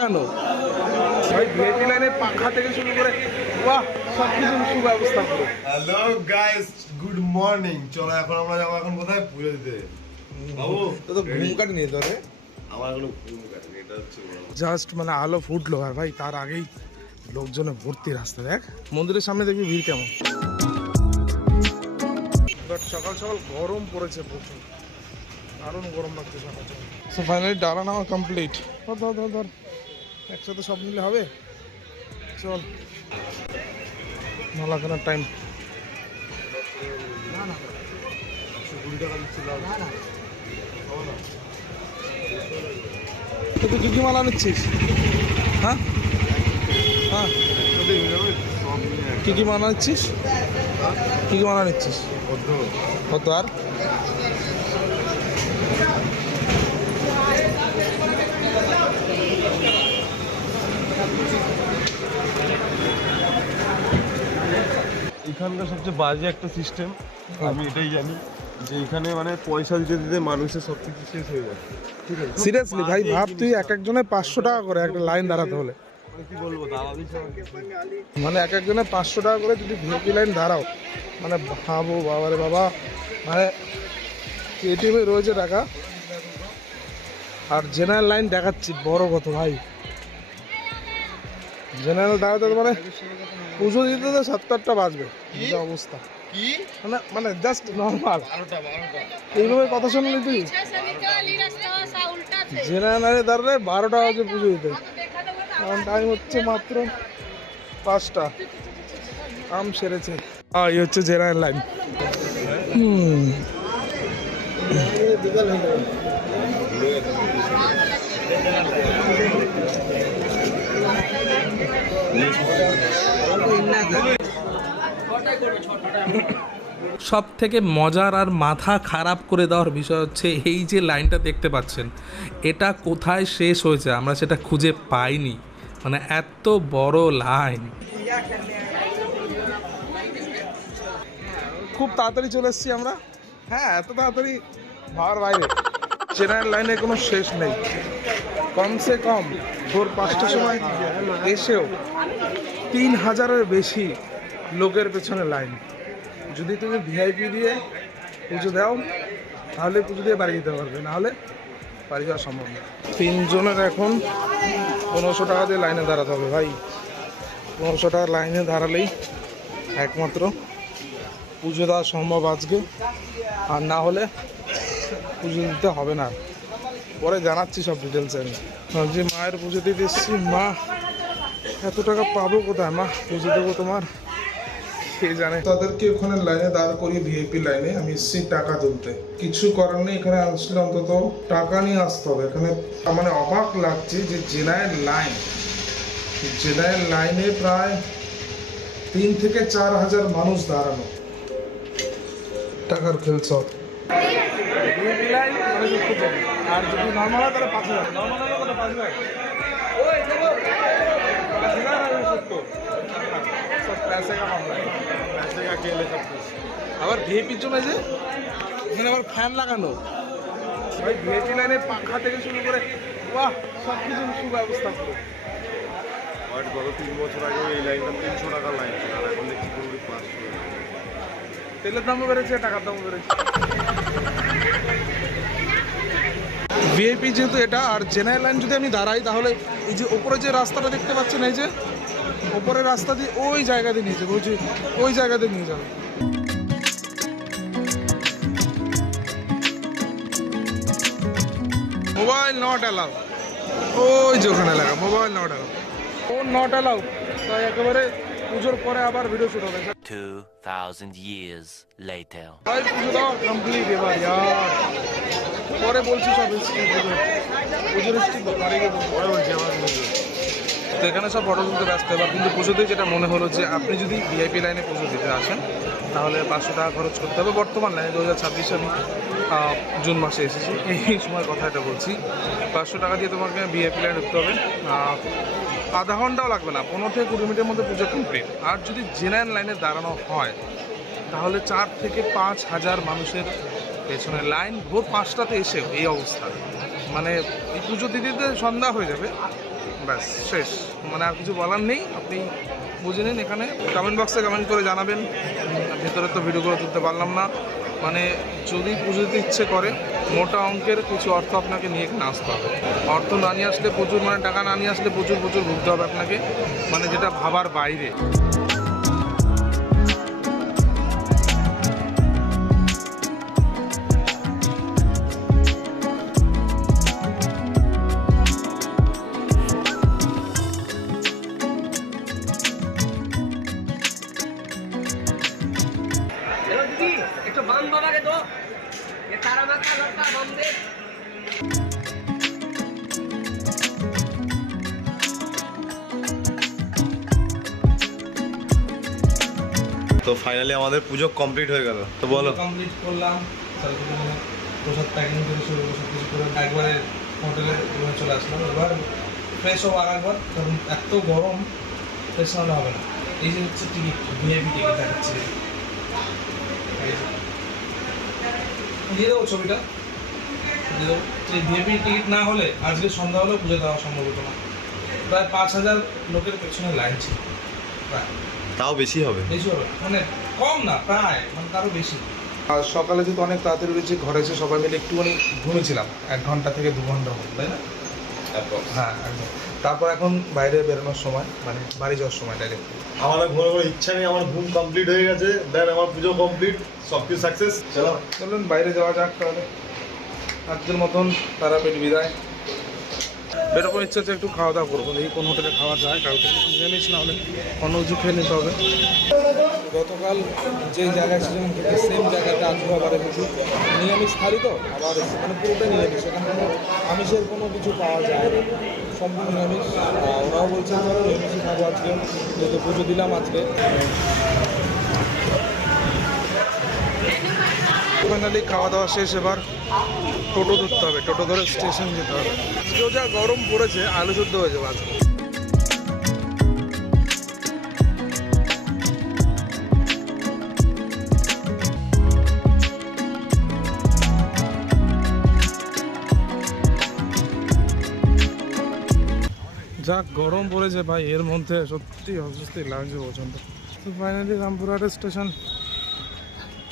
লাগানো ভাই, ভিআইপি লাইনে পাখা থেকে শুরু করে বাহ সবকিছু সুব্যবস্থা পুরো। Hello guys, good morning. চলো এখন আমরা যাবো এখন কোথায়? পুজো দিতে। বাবু তো ঘুম কাটি নিয়ে ধরে আমার এখনো ঘুম কাটেনি, এটা হচ্ছে বড়। জাস্ট মানে আলো ফুটলো আর ভাই তার আগেই লোকজনে ভর্তি রাস্তা। দেখ মন্দিরের সামনে দেখবি ভিড় কেমন। বাট সকাল সকাল গরম পড়েছে প্রচুর, দারুণ গরম লাগছে সকাল সকাল। সো ফাইনালি ডালা নেওয়া কমপ্লিট। ধর ধর ধর ধর, একসাথে সব নিলে হবে। চল মালা কেনার টাইম। তুই কি কি মালা নিচ্ছিস? হ্যাঁ হ্যাঁ, কি কি মালা নিচ্ছিস? কি কি মালা নিচ্ছিস? কত আর এখানকার সবচেয়ে বাজে একটা সিস্টেম, আমি এটাই জানি, যে এখানে মানে পয়সা দিতে দিতে মানুষের সব কিছু শেষ হয়ে যাচ্ছে। ঠিক আছে, সিরিয়াসলি ভাই ভাব, তুই এক একজনে 500 টাকা করে একটা লাইন দাঁড়াতে হলে। কি বলবো, দালালি মানে এক একজনে 500 টাকা করে যদি ভিআইপি লাইন দাঁড়াও, মানে ভাবো বাবারে বাবা, মানে এটিএমে রয়েছে টাকা আর জেনারেল লাইন দেখাচ্ছি বড় কত ভাই। জেনারেল দাঁড়াতে মানে পুজো দিতে তো 7-8টা বাজবে, যা অবস্থা। কি মানে মানে জাস্ট নর্মাল এইভাবে কথা শুনলি তুই। জেনারেলে দাঁড়ালে 12টা বাজে পুজো দিতে, কারণ টাইম হচ্ছে মাত্র 5টা। কাম সেরেছে। এই হচ্ছে জেনারেল লাইন। সব থেকে মজার আর মাথা খারাপ করে দেওয়ার বিষয় হচ্ছে এই যে লাইনটা দেখতে পাচ্ছেন, এটা কোথায় শেষ হয়েছে আমরা সেটা খুঁজে পাইনি। মানে এত বড় লাইন। খুব তাড়াতাড়ি চলে এসেছি আমরা। হ্যাঁ, এত তাড়াতাড়ি ভাবার বাইরে। জেনারেল লাইনে কোনো শেষ নেই। কমসে কম ভোর 5টার সময় এসেও 3000-এর বেশি লোকের পেছনে লাইন। যদি তুমি ভিআইপি দিয়ে পুজো দাও তাহলে পুজো দিয়ে বাড়ি যেতে পারবে, নাহলে বাড়ি যাওয়া সম্ভব না। 3 জনের এখন 1500 টাকা দিয়ে লাইনে দাঁড়াতে হবে ভাই। 1500 টাকা লাইনে দাঁড়ালেই একমাত্র পুজো দেওয়া সম্ভব আজকে, আর না হলে পুজো দিতে হবে না। পরে জানাচ্ছি সব ডিটেলস। আমি যে মায়ের পুজো দিতে এসেছি, মা এত টাকা পাবো কোথায়? মা পুজো দেবো তোমার, কে জানে। তাদেরকে ওখানে লাইনে দাঁড় করিয়ে ভিআইপি লাইনে আমি এসেছি টাকা তুলতে। কিছু করার নেই, এখানে আসলে অন্তত টাকা নিয়ে আসতে হবে। এখানে মানে অবাক লাগছে যে জেনারেল লাইনে প্রায় 3 থেকে 4 হাজার মানুষ দাঁড়ানো। টাকার খেল সব। আর যদি নর্মাল হয় তাহলে 5,000। নর্মাল হলে কত? 5,000। আবার ভিআইপির জন্য যে এখানে আবার ফ্যান লাগানো ভাই, ভিআইপি লাইনে পাখা থেকে শুরু করে বাহ সবকিছু সুব্যবস্থা পুরো। গত 3 বছর আগে এই লাইনটা 300 টাকার লাইন ছিল, আর এখন দেখছি পুরো 500। তেলের দামও বেড়েছে, টাকার দামও বেড়েছে। ভিআইপি যেহেতু এটা, আর জেনারেল লাইন যদি আমি দাঁড়াই তাহলে এই যে ওপরে যে রাস্তাটা দেখতে পাচ্ছেন, এই যে ওপরের রাস্তা দিয়ে ওই জায়গা দিয়ে নিয়ে যাবে, ওই জায়গা দিয়ে নিয়ে যাবে। মোবাইল নট অ্যালাউ, ওই যে ওখানে লাগা mobile not allow, phone not allow. তাই একেবারে পুজোর পরে আবার ভিডিও শুট হবে। 2000 years later. ভাই পুজো দেওয়া কমপ্লিট এবার ইয়ার। পরে বলছি সব হিস্ট্রি, পুজোর হিস্ট্রি পরে গিয়ে পরে বলছি আমার। তো এখানে সব ফটো তুলতে ব্যস্ত। এবার কিন্তু পুজোতে যেটা মনে হলো যে আপনি যদি ভিআইপি লাইনে পুজো দিতে আসেন তাহলে 500 টাকা খরচ করতে হবে। বর্তমান লাইনে 2026 আমি জুন মাসে এসেছি, এই সময় কথা এটা বলছি। 500 টাকা দিয়ে তোমাকে ভিআইপি লাইনে ঢুকতে হবে। আধা ঘন্টাও লাগবে না, 15 থেকে 20 মিনিটের মধ্যে পুজো কমপ্লিট। আর যদি জেনারেল লাইনে দাঁড়ানো হয় তাহলে 4 থেকে 5 হাজার মানুষের পেছনে লাইন, ভোর 5টাতে এসেও এই অবস্থা। মানে এই পুজো দিতে দিতে সন্ধ্যা হয়ে যাবে, ব্যাস শেষ, মানে আর কিছু বলার নেই। আপনি বুঝে নিন। এখানে কমেন্ট বক্সে কমেন্ট করে জানাবেন। ভেতরে তো ভিডিওগুলো তুলতে পারলাম না, মানে যদি পুজো দিতে ইচ্ছে করে মোটা অঙ্কের কিছু অর্থ আপনাকে নিয়ে এখানে আসতে হবে। অর্থ না নিয়ে আসলে প্রচুর, মানে টাকা না নিয়ে আসলে প্রচুর প্রচুর ভুগতে হবে আপনাকে, মানে যেটা ভাবার বাইরে। একটু বাম বাবাকে দো এ তারা মাথা লড়কা বাম দে। তো ফাইনালি আমাদের পুজো কমপ্লিট হয়ে গেল, তো বলো। কমপ্লিট করলাম, প্রসাদ প্যাকিং করে শুরু সব কিছু করে একবারে হোটেলে রুমে চলে আসলাম। এবার ফ্রেশ হবো আরেকবার, কারণ এত গরম ফ্রেশ হলে হবে না। এই যে হচ্ছে টিকিট, ভিআইপি টিকিট দেখাচ্ছি, এই যে। দিয়ে দেবো ছবিটা, দিয়ে দেবো। এই ভিআইপি টিকিট না হলে আজকে সন্ধ্যা হলেও পুজো দেওয়া সম্ভব হতো না। প্রায় 5,000 লোকের পেছনে লাইন ছিল, প্রায়। তাও বেশি হবে। বেশি হবে, মানে কম না, প্রায়, মানে তারও বেশি। আর সকালে যেহেতু অনেক তাড়াতাড়ি উঠেছি, ঘরে এসে সবাই মিলে একটুখানি ঘুমিয়েছিলাম, 1 ঘন্টা থেকে 2 ঘন্টা মতো, তাই না? হ্যাঁ, একদম। তারপর এখন বাইরে বেরোনোর সময়, মানে বাড়ি যাওয়ার সময় ডাইরেক্ট। আমার ঘুমানোর ইচ্ছা নেই, আমার ঘুম কমপ্লিট হয়ে গেছে, দেন আমার পুজো কমপ্লিট, সব কিছু সাকসেস। চলো চলুন বাইরে যাওয়া যাক তাহলে। আজকের মতন তারাপীঠ বিদায়। বেরোবো, ইচ্ছা হচ্ছে একটু খাওয়া দাওয়া করবো, দেখি কোন হোটেলে খাওয়া যায়। কাউকে নিরামিষ না হলে অন্য কিছু খেয়ে নিতে হবে। গতকাল যে জায়গায় ছিলাম সেম জায়গাতে আজকে আবার এসেছি। নিরামিষ থালি তো, আবার মানে পুরোটাই নিরামিষ, এখানে কোনো আমিষের কোনো কিছু পাওয়া যায় না, সম্পূর্ণ নিরামিষ। ওরাও বলছে ধরো নিরামিষই খাবো আজকে, যেহেতু পুজো দিলাম আজকে। ফাইনালি খাওয়া দাওয়া শেষ, এবার টোটো ধরতে হবে, টোটো ধরে স্টেশন যেতে হবে। পুজো যা গরম পড়েছে, আলু শুদ্ধ হয়ে যাবে আজকে। যা গরম পড়েছে ভাই, এর মধ্যে সত্যি অস্বস্তি লাগছে প্রচণ্ড। তো ফাইনালি রামপুরহাট স্টেশন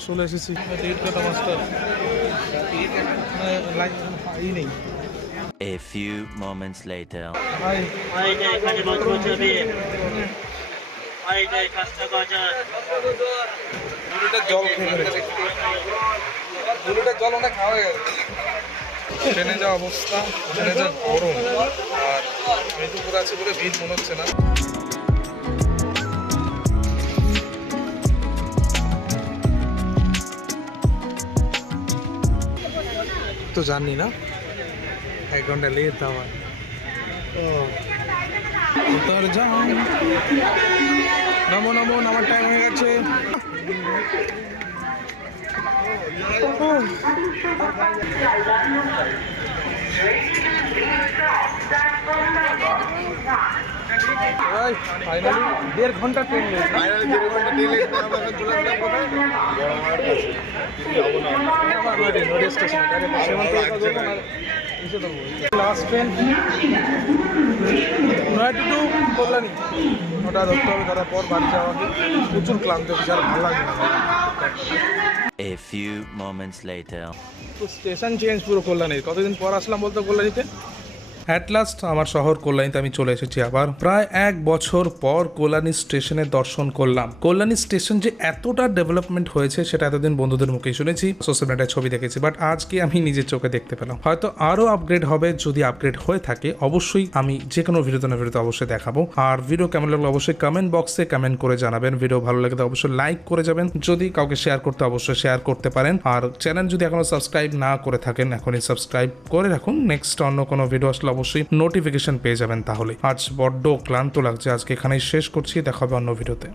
চলে এসেছি। টিকিট কাটা মাস্টার লাইন নেই। A few moments later. ভাই এখানে বছবি কাজটা গজা 2 লিটার জল খেয়ে ফেলেছি। 2 লিটার জল অনেক খাওয়া হয়ে গেছে। ট্রেনে যা অবস্থা, ট্রেনে যা গরম, আর মেদিনীপুর আছে বলে ভিড় মনে হচ্ছে না। তো জানি না 1 ঘন্টা লেট আমার। তাহলে যাও, নামো নামো, নামার টাইম হয়ে গেছে। ফাইনালি 1.5 ঘন্টা ট্রেন লেট। ফাইনালি 1.5 ঘন্টা ডিলে, আমরা এখন চলে আসলাম কোথায়? বড়মাঠ কাছে। যাবো না। নদিয়া স্টেশন লাস্ট ট্রেন নয়টা টু কল্যাণী, ওটা ধরতে হবে। ধরার পর বাড়ি যাওয়া প্রচুর ক্লান্ত, আর ভালো লাগে না। A few moments later. তো স্টেশন চেঞ্জ পুরো কল্যাণীর। কতদিন পর আসলাম বলতো কল্যাণীতে। অ্যাট লাস্ট আমার শহর কল্যাণীতে আমি চলে এসেছি আবার। প্রায় 1 বছর পর কল্যাণী স্টেশনে দর্শন করলাম। কল্যাণী স্টেশন যে এতটা ডেভেলপমেন্ট হয়েছে সেটা এতদিন বন্ধুদের মুখেই শুনেছি, সোশ্যাল মিডিয়ায় ছবি দেখেছি, বাট আজকে আমি নিজের চোখে দেখতে পেলাম। হয়তো আরও আপগ্রেড হবে, যদি আপগ্রেড হয়ে থাকে অবশ্যই আমি যে কোনো ভিডিওতে না ভিডিওতে অবশ্যই দেখাবো। আর ভিডিও কেমন লাগলো অবশ্যই কমেন্ট বক্সে কমেন্ট করে জানাবেন। ভিডিও ভালো লাগে তো অবশ্যই লাইক করে যাবেন, যদি কাউকে শেয়ার করতে অবশ্যই শেয়ার করতে পারেন। আর চ্যানেল যদি এখনো সাবস্ক্রাইব না করে থাকেন এখনই সাবস্ক্রাইব করে রাখুন, নেক্সট অন্য কোনো ভিডিও আসলে অবশ্যই নোটিফিকেশন পেয়ে যাবেন। তাহলে আজ বড্ড ক্লান্ত লাগছে, আজকে এখানেই শেষ করছি, দেখা হবে অন্য ভিডিওতে।